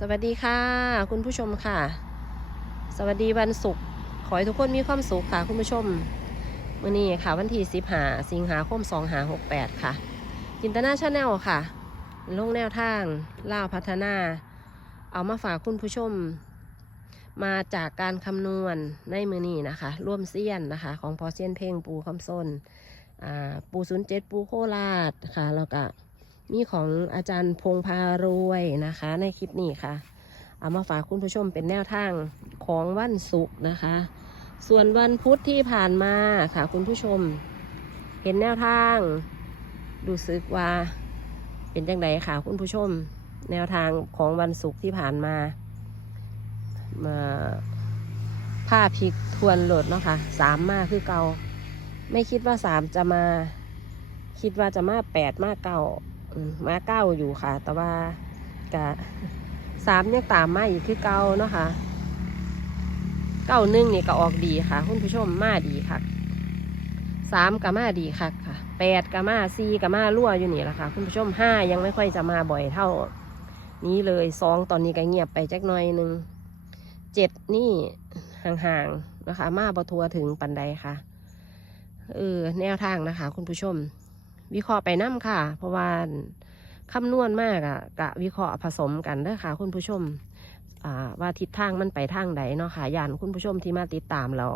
สวัสดีค่ะ คุณผู้ชมค่ะ สวัสดีวันศุกร์ขอให้ทุกคนมีความสุขค่ะ คุณผู้ชมมื่อนี้ค่ะ วันที่สิบหาสิงหาคมสองหาหกแปดค่ะ จินตนาชาแนลค่ะลงแนวทางล่าพัฒนา เอามาฝากคุณผู้ชม มาจากการคำนวณในมือนี้นะคะ ร่วมเซียนนะคะ ของพอเซียนเพลงปูคำส้นปูศูนย์เจ็ดปูโคราชค่ะแล้วก็ มีของอาจารย์พงพารวยนะคะ ในคลิปนี้ค่ะ เอามาฝากคุณผู้ชมเป็นแนวทางของวันศุกร์นะคะ ส่วนวันพุธที่ผ่านมาค่ะ คุณผู้ชม เห็นแนวทางรู้สึกว่าเป็นจังไดค่ะ คุณผู้ชม แนวทางของวันศุกร์ที่ผ่านมามาผ้าพลิกทวนโหลดเนาะค่ะสามมาคือเกาไม่คิดว่าสามจะมา คิดว่าจะมาแปดมาเก้า มาเก้าอยู่ค่ะ แต่ว่ากะสามยังตามมาอีกคือเก้าเนาะค่ะเก้าหนึ่งนี่ก็ออกดีค่ะ คุณผู้ชมมาดีค่ะสามก็มาดีค่ะค่ะแปดก็มาสี่ก็มารั่วอยู่นี่แหละค่ะ คุณผู้ชมห้ายังไม่ค่อยจะมาบ่อยเท่า นี้เลยสองตอนนี้ก็เงียบไปจักหน่อยหนึ่งเจ็ดนี่ห่างๆนะคะ มาบทัวถึงปันใดค่ะเออแนวทางนะคะ คุณผู้ชม วิเคราะห์ไปน้ำค่ะ เพราะว่าคำนวณมากอะกะวิเคราะห์ผสมกันเด้อค่ะ คุณผู้ชมว่าทิศทางมันไปทางใดเนาะค่ะยานคุณผู้ชมที่มาติดตามเรา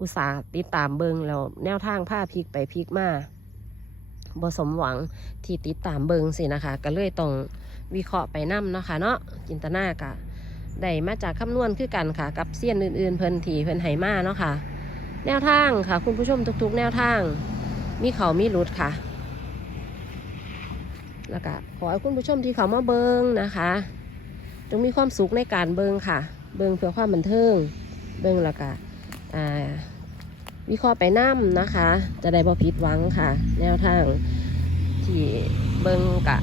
อุตส่าห์ติดตามเบิงเราแนวทางผ้าพลิกไปพลิกมาบสมหวังที่ติดตามเบิงสินะคะ ก็เลยต้องวิเคราะห์ไปน้ำเนาะค่ะเนาะจินตนากะได้มาจากคำนวณคือกันค่ะ กับเซียนอื่นๆ เพิ่นที่เพิ่นไหมาเนาะค่ะ แนวทางค่ะ คุณผู้ชมทุกๆ แนวทาง มีเขามีหลุดค่ะ แล้วก็ขอให้คุณผู้ชมที่เขามาเบิงนะคะ จงมีความสุขในการเบิงค่ะ เบิงเพื่อความบันเทิง เบิงแล้วก็อ่าวิเคราะห์ไปน้ำนะคะ จะได้บ่ผิดหวังค่ะ แนวทางที่เบิงกะ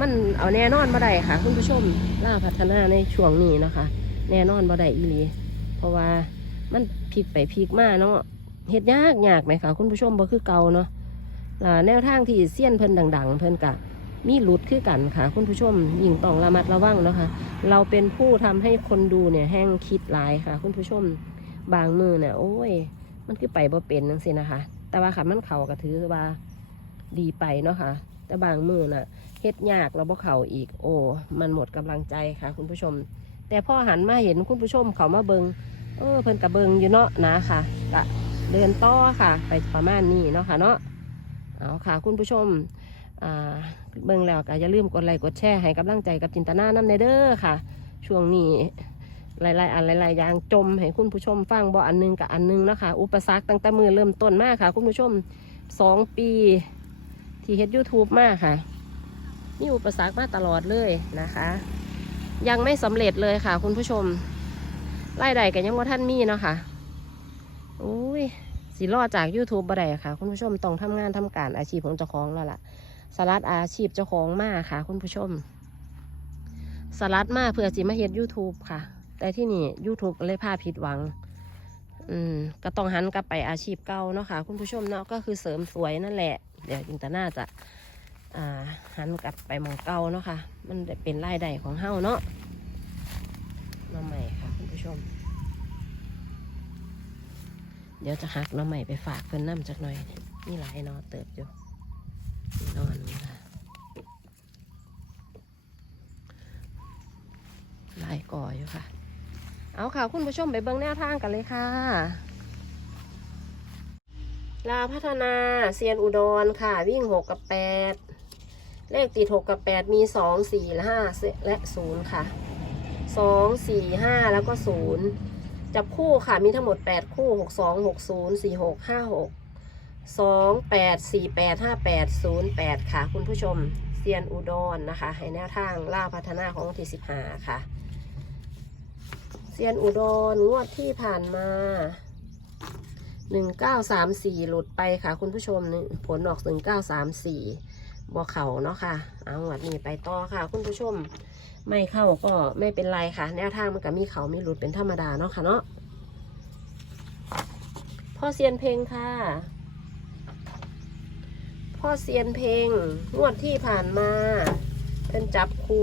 มันเอาแน่นอนบ่ได้ค่ะ คุณผู้ชมล่าพัฒนาในช่วงนี้นะคะ แน่นอนบ่ได้อีหลีเพราะว่ามันพลิกไปพลิกมาเนาะเฮ็ดยากยากไหมคะคุณผู้ชมบ่คือเก่าเนาะ แนวทางที่เสี้ยนเพิ่นดัง ๆ เพิ่นกะมีหลุดคือกันค่ะคุณผู้ชมยิ่งต้องระมัดระวังนะค่ะเราเป็นผู้ทำให้คนดูเนี่ยแห้งคิดลายค่ะ คุณผู้ชมบางมือเนี่ยโอ้ย มันคือไปบ่เป็นจังซี่นะคะ แต่ว่าค่ะมันเข่าก็ถือว่าดีไปเนาะค่ะ แต่บางมือน่ะเฮ็ดยากแล้วบ่เข่าอีก โอ้มันหมดกำลังใจค่ะ คุณผู้ชม แต่พอหันมาเห็นคุณผู้ชมเขามาเบิงเออเพิ่นกะเบิงอยู่เนาะนะค่ะกะเดินต่อค่ะ ไปประมาณนี้เนาะค่ะเนาะ เอาค่ะคุณผู้ชมเบิ่งแล้วก็อย่าลืมกดไลค์กดแชร์ให้กำลังใจกับจินตนาน้ำในเด้อค่ะ ช่วงนี้หลายๆอันหลายๆอย่างจมให้คุณผู้ชมฟังบ่อันหนึงกับอันหนึงนะคะ อุปสรรคตั้งแต่มือเริ่มต้นมากค่ะ คุณผู้ชมสองปีที่เฮ็ด YouTube มากค่ะ มีอุปสรรคมาตลอดเลยนะคะ ยังไม่สำเร็จเลยค่ะ คุณผู้ชมไล่ใดกันยังว่าท่านมีเนาะค่ะโอ้ย สิรอดจาก YouTube บ่ได้ค่ะ คุณผู้ชมต้องทำงานทำการอาชีพของเจ้าของแล้วล่ะ สลัดอาชีพเจ้าของมาค่ะ คุณผู้ชม สลัดมาเพื่อสิมาเฮ็ด YouTube ค่ะ แต่ที่นี่ YouTube เลยพาผิดหวัง อืมก็ต้องหันกลับไปอาชีพเก่าเนาะค่ะ คุณผู้ชมเนาะก็คือเสริมสวยนั่นแหละ เดี๋ยวจินตนาจะอ่าหันกลับไปมองเก่าเนาะค่ะ มันเป็นรายได้ของเฮาเนาะมาใหม่ค่ะ คุณผู้ชม เดี๋ยวจะหักน้องใหม่ไปฝากเพิ่นน้ำจักหน่อย นี่หลายนอเติบอยู่นอนนี่ค่ะหลายก่ออยู่ค่ะ เอาค่ะคุณผู้ชมไปเบิ่งแนวทางกันเลยค่ะ ลาพัฒนาเซียนอุดรค่ะ วิ่งหกกับแปดเลขติดหกกับแปดมีสองสี่ห้าและศูนย์ค่ะสองสี่ห้าแล้วก็ศูนย์ จับคู่ค่ะมีทั้งหมด 8 คู่ 6 2 6 0 4 6 5 6 2 8 4 8 5 8 0 8 ค่ะ คุณผู้ชมเซียนอุดรนนะคะให้แนวทางล่าพัฒนาของที่15 ค่ะเซียนอุดรงวดที่ผ่านมา 1934 หลุดไปค่ะ คุณผู้ชมนี่ผลออก 1934บอเขาเนาะค่ะ เอางวดนี้ไปต่อค่ะ คุณผู้ชม ไม่เข้าก็ไม่เป็นไรค่ะ แนวทางมันก็มีเขามีหลุดเป็นธรรมดาเนาะค่ะเนาะพ่อเซียนเพลงค่ะ พ่อเซียนเพลงงวดที่ผ่านมาเป็นจับคู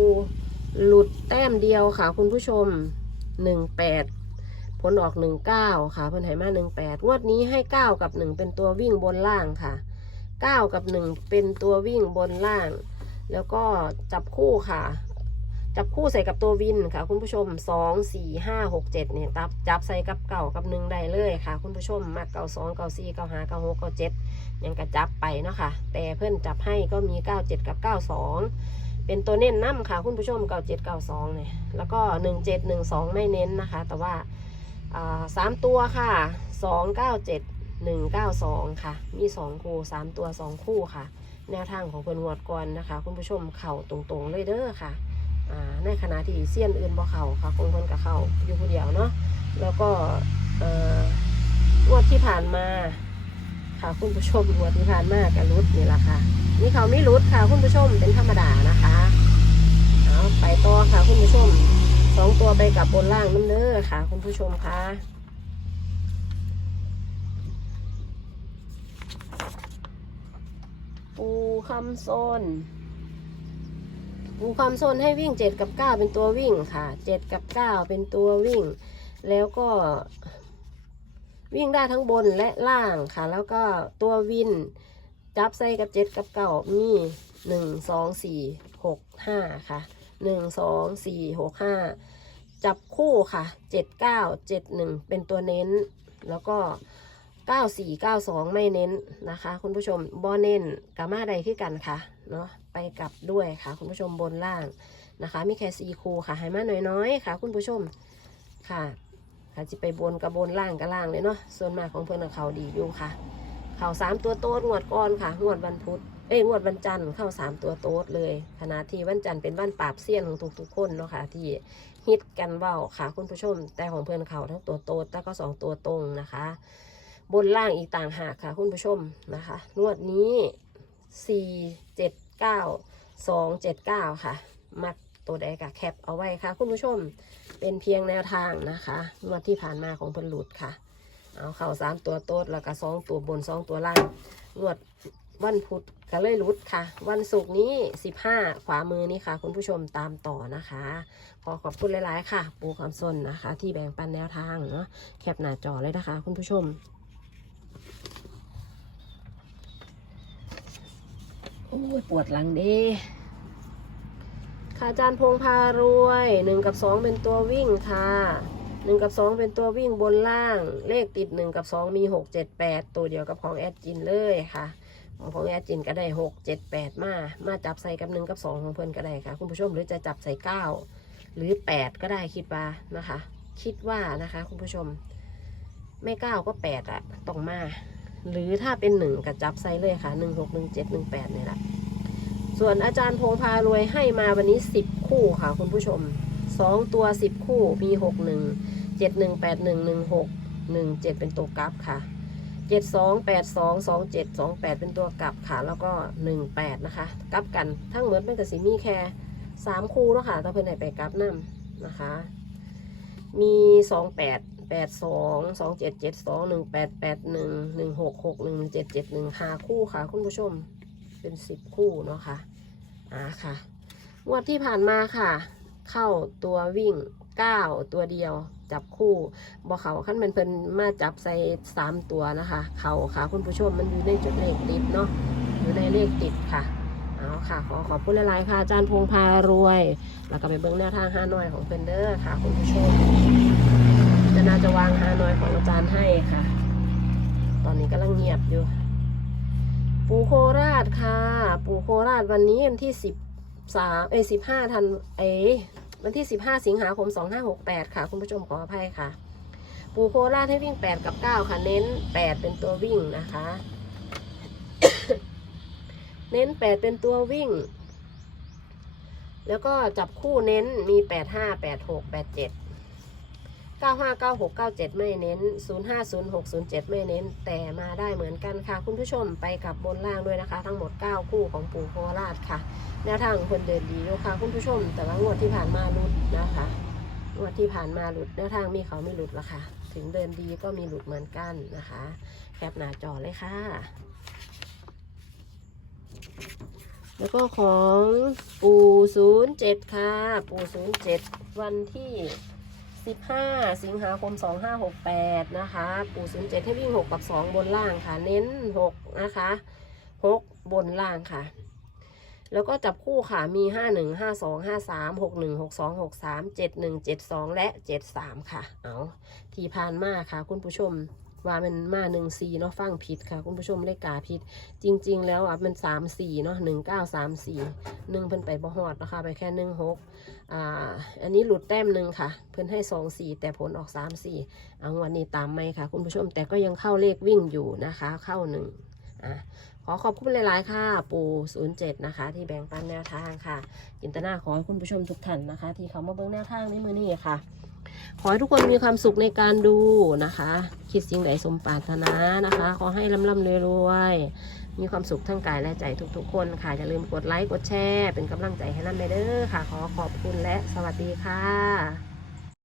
หลุดแต้มเดียวค่ะ คุณผู้ชมหนึ่งแปดผลออกหนึ่งเก้าค่ะเพิ่นให้มาหนึ่งแปดงวดนี้ให้เก้ากับหนึ่งเป็นตัววิ่งบนล่างค่ะเก้ากับหนึ่งเป็นตัววิ่งบนล่าง แล้วก็จับคู่ค่ะ จับคู่ใส่กับตัววินค่ะ คุณผู้ชมสองสี่ห้าหกเจ็ดเนี่ยจับจับใส่กับเก่ากับหนึ่งได้เลยค่ะ คุณผู้ชมมาเก่าสองเก่าสี่เก่าห้าเก่าหกเก่าเจ็ดยังกระจับไปเนาะค่ะ แต่เพื่อนจับให้ก็มีเก้าเจ็ดกับเก้าสองเป็นตัวเน้นน้ำค่ะ คุณผู้ชมเก่าเจ็ดเก่าสองเนี่ยแล้วก็หนึ่งเจ็ดหนึ่งสองไม่เน้นนะคะ แต่ว่าสามตัวค่ะสองเก้าเจ็ดหนึ่งเก้าสองค่ะ มีสองคู่สามตัวสองคู่ค่ะ แนวทางของเพิ่นงวดก่อนนะคะ คุณผู้ชมเข่าตรงๆเลยเด้อค่ะ ในขณะที่เซียนอื่นบ่เขาค่ะคงคนกับเขาอยู่ผู้เดียวเนาะแล้วก็งวดที่ผ่านมา ค่ะคุณผู้ชมงวดที่ผ่านมากับรุดนี่แหละค่ะ นี่เขาไม่รุดค่ะคุณผู้ชมเป็นธรรมดานะคะเอาไปต่อค่ะคุณผู้ชมสองตัวไปกับบนล่างน้ำเด้อค่ะ คุณผู้ชมค่ะปูคำโซน ปูความโซนให้วิ่ง 7 กับ 9 เป็นตัววิ่งค่ะ 7 กับ 9 เป็นตัววิ่ง แล้วก็ วิ่งได้ทั้งบนและล่างค่ะ แล้วก็ตัววิน จับใส่กับ 7 กับ9มี1 2 4 6 5ค่ะ1 2 4 6 5จับคู่ค่ะ7 9 7 1เป็นตัวเน้น แล้วก็94 92ไม่เน้นนะคะ คุณผู้ชมบอเน้นกามาใดคือกันค่ะ เนาะไปกลับด้วยค่ะคุณผู้ชมบนล่างนะคะ มีแค่ซีคูค่ะให้มาน้อยๆค่ะ คุณผู้ชมค่ะค่ะจะไปบนกับบนล่างกับล่างเลยเนาะส่วนมากของเพื่อนเขาดีอยู่ค่ะ เขาสามตัวโต๊ดงวดก่อนค่ะงวดวันพุธเอ้ยงวดวันจันทร์เข้าสามตัวโต๊ดเลยขณะที่วันจันทร์เป็นวันปราบเสี้ยนของทุกๆคนเนาะค่ะที่ฮิตกันเว่าค่ะ คุณผู้ชม แต่ของเพื่อนเขาทั้งตัวโต๊ดแล้วก็สองตัวตรงนะคะ บนล่างอีกต่างหากค่ะ คุณผู้ชมนะคะนวดนี้สี่ เก้าสองเจ็ดเก้าค่ะ มักตัวใดกับแคปเอาไว้ค่ะ คุณผู้ชมเป็นเพียงแนวทางนะคะนวดที่ผ่านมาของเพิ่นหลุดค่ะ เอาเข่าสามตัวโต๊ดแล้วก็สองตัวบนสองตัวล่างนวดวันพุธก็เลยหลุดค่ะ วันศุกร์นี้สิบห้าขวามือนี้ค่ะ คุณผู้ชมตามต่อนะคะ ขอขอบคุณหลาย ๆ ค่ะ ปูคำสนนะคะ ที่แบ่งปันแนวทางเนาะแคปหน้าจอเลยนะคะ คุณผู้ชม โอ้ยปวดหลังเดีค่ะอาจารย์พงพารวยหนึ่งกับสองเป็นตัววิ่งค่ะหนึ่งกับสองเป็นตัววิ่งบนล่าง เลขติดหนึ่งกับสองมีหกเจ็ดแปดตัวเดียวกับของแอดจินเลยค่ะของของแอดจินก็ได้หกเจ็ดแปดมา มาจับใส่กับหนึ่งกับสองของเพื่อนก็ได้ค่ะ คุณผู้ชมหรือจะจับใส่เก้าหรือแปดก็ได้คิดว่านะคะ คิดว่านะคะ คุณผู้ชม ไม่เก้าก็แปดอะต้องมา หรือถ้าเป็นหนึ่งกับจับไซเลยค่ะหนึ่งหกหนึ่งเจ็ดหนึ่งแปดเนี่ยแหละส่วนอาจารย์พงพารวยให้มาวันนี้สิบคู่ค่ะคุณผู้ชมสองตัวสิบคู่มีหกหนึ่งเจ็ดหนึ่งแปดหนึ่งหนึ่งหกหนึ่งเจ็ดเป็นตัวกลับค่ะเจ็ดสองแปดสองสองเจ็ดสองแปดเป็นตัวกลับค่ะ แล้วก็หนึ่งแปดนะคะกลับกันทั้งหมดมันก็สิมีแค่สามคู่เนาะค่ะถ้าเพื่อนไหนไปกลับนั่นะคะ มีสองแปด แปดสองสองเจ็ดเจ็ดสองหนึ่งแปดแปดหนึ่งหนึ่งหกหกหนึ่งเจ็ดเจ็ดหนึ่งหาคู่ค่ะ คุณผู้ชมเป็นสิบคู่เนาะค่ะอ่าค่ะงวดที่ผ่านมาค่ะ เข้าตัววิ่งเก้าตัวเดียวจับคู่บอเขาขั้นเป็นเพิ่นมาจับใส่สามตัวนะคะ เขาค่ะคุณผู้ชมมันอยู่ในจุดเลขติดเนาะอยู่ในเลขติดค่ะเอาค่ะ ขอขอบคุณหลายๆค่ะอาจารย์พงพารวย แล้วก็ไปเบิ้งแนวทางฮาน้อยของเฟนเดอร์ค่ะ คุณผู้ชม จะน่าจะวางฮานอยของอาจารย์ให้ค่ะ ตอนนี้กำลังเงียบอยู่ ปูโคราชค่ะ ปูโคราชวันนี้วันที่สิบสามเอสิบห้าธันเอวันที่สิบห้าสิงหาคมสองห้าหกแปดค่ะ คุณผู้ชมขออภัยค่ะ ปูโคราชให้วิ่งแปดกับเก้าค่ะ เน้นแปดเป็นตัววิ่งนะคะ เน้นแปดเป็นตัววิ่งแล้วก็จับคู่เน้นมีแปดห้าแปดหกแปดเก้าห้าเก้าหกเก้าเจ็ดไม่เน้นศูนย์ห้าศูนย์หกศูนย์เจ็ดไม่เน้น แต่มาได้เหมือนกันค่ะ คุณผู้ชมไปกับบนล่างด้วยนะคะ ทั้งหมดเก้าคู่ของปู่โคราชค่ะ แนวทางคนเดินดีอยู่ค่ะคุณผู้ชม แต่ว่างวดที่ผ่านมาหลุดนะคะงวดที่ผ่านมาหลุดแนวทางมีเขาไม่หลุดละค่ะ ถึงเดินดีก็มีหลุดเหมือนกันนะคะ แคปหน้าจอเลยค่ะ แล้วก็ของปูศูนย์เจ็ดค่ะ ปูศูนย์เจ็ดวันที่ สิบห้าสิงหาคมสองห้าหกแปดนะคะ ปูศูนย์เจ็ดให้วิ่งหกกับสองบนล่างค่ะ เน้นหกนะคะหกบนล่างค่ะ แล้วก็จับคู่ค่ะ มีห้าหนึ่งห้าสองห้าสามหกหนึ่งหกสองหกสามเจ็ดหนึ่งเจ็ดสองและเจ็ดสามค่ะ เอา ที่ผ่านมาค่ะ คุณผู้ชม ว่ามันมาหนึ่งสี่เนาะฟังผิดค่ะ คุณผู้ชมเลขกาผิด จริง ๆ แล้วอะมันสามสี่เนาะหนึ่งเก้าสามสี่หนึ่งเพิ่นไปบ่ฮอดนะคะไปแค่หนึ่งหกอ่าอันนี้หลุดแต้มหนึ่งค่ะ เพิ่นให้สองสี่แต่ผลออกสามสี่เอาวันนี้ตามไหมค่ะ คุณผู้ชมแต่ก็ยังเข้าเลขวิ่งอยู่นะคะ เข้าหนึ่งอะขอขอบคุณหลาย ๆ ค่ะ ปูศูนย์เจ็ดนะคะ ที่แบ่งปันแนวทางค่ะจินตนาขอให้คุณผู้ชมทุกท่านนะคะ ที่เขามาเบิ่งแนวทางในมือนี้ค่ะ ขอให้ทุกคนมีความสุขในการดูนะคะ คิดสิ่งใดสมปรารถนานะคะ ขอให้ร่ำๆรวยๆมีความสุขทั้งกายและใจทุกๆ คนค่ะ อย่าลืมกดไลค์ กดแชร์ เป็นกำลังใจให้นั่นไปเด้อค่ะ ขอขอบคุณและสวัสดีค่ะ